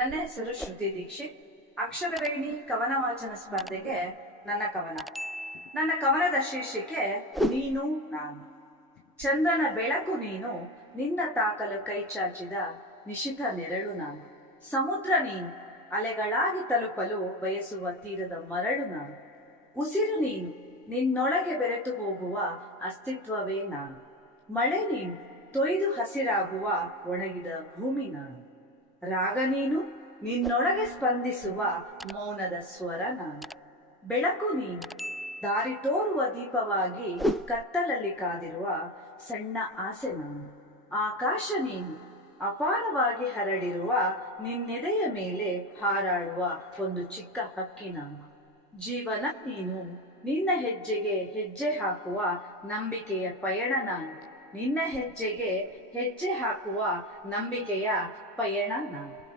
ನನ್ನ ಹೆಸರು ಶ್ರುತಿ ದೀಕ್ಷಿತ್. ಅಕ್ಷರವೇಣಿ ಕವನ ವಾಚನ ಸ್ಪರ್ಧೆಗೆ ನನ್ನ ಕವನದ ಶೀರ್ಷಿಕೆ ನೀನು ನಾನು. ಚಂದ್ರನ ಬೆಳಕು ನೀನು, ನಿನ್ನ ತಾಕಲು ಕೈ ಚಾಚಿದ ನಿಶಿತ ನೆರಳು ನಾನು. ಸಮುದ್ರ ನೀನು, ಅಲೆಗಳಾಗಿ ತಲುಪಲು ಬಯಸುವ ತೀರದ ಮರಳು ನಾನು. ಉಸಿರು ನೀನು, ನಿನ್ನೊಳಗೆ ಬೆರೆತು ಹೋಗುವ ಅಸ್ತಿತ್ವವೇ ನಾನು. ಮಳೆ ನೀನು, ತೊಯ್ದು ಹಸಿರಾಗುವ ಒಣಗಿದ ಭೂಮಿ ನಾನು. ರಾಗ ನೀನು, ನಿನ್ನೊಳಗೆ ಸ್ಪಂದಿಸುವ ಮೌನದ ಸ್ವರ ನಾನು. ಬೆಳಕು ನೀನು, ದಾರಿ ತೋರುವ ದೀಪವಾಗಿ ಕತ್ತಲಲ್ಲಿ ಕಾದಿರುವ ಸಣ್ಣ ಆಸೆ ನಾನು. ಆಕಾಶ ನೀನು, ಅಪಾರವಾಗಿ ಹರಡಿರುವ ನಿನ್ನೆದೆಯ ಮೇಲೆ ಹಾರಾಡುವ ಒಂದು ಚಿಕ್ಕ ಹಕ್ಕಿ ನಾನು. ಜೀವನ ನೀನು, ನಿನ್ನ ಹೆಜ್ಜೆಗೆ ಹೆಜ್ಜೆ ಹಾಕುವ ನಂಬಿಕೆಯ ಪಯಣ ನಾನು. ನಿನ್ನ ಹೆಜ್ಜೆಗೆ ಹೆಜ್ಜೆ ಹಾಕುವ ನಂಬಿಕೆಯ ಪಯಣ ನಾನು.